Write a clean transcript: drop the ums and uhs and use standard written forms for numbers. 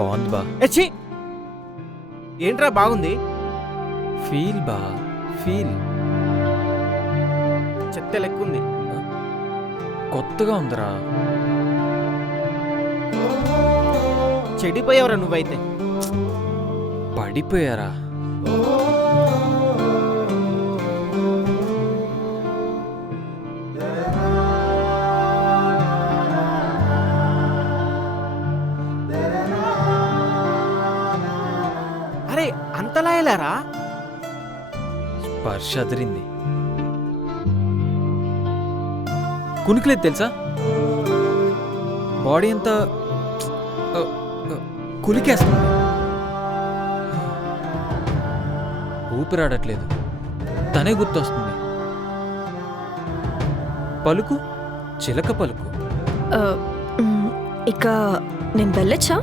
బాగుంది బా. ఛీ! ఏంట్రా బాగుంది? ఫీల్ బా, ఫీల్. చెత్త లెక్కుంది. కొత్తగా ఉందిరా. చెడిపోయావురా నువ్వైతే. పడిపోయారా? అరే అంతలా వెళ్ళారా? స్పర్శ అదిరింది. కునికిలేదు తెలుసా? బాడీ అంతా కులికేస్తుంది. ఊపిరాడట్లేదు. తనే గుర్తొస్తుంది. పలుకు చిలక పలుకు. ఇక నేను వెళ్ళొచ్చా?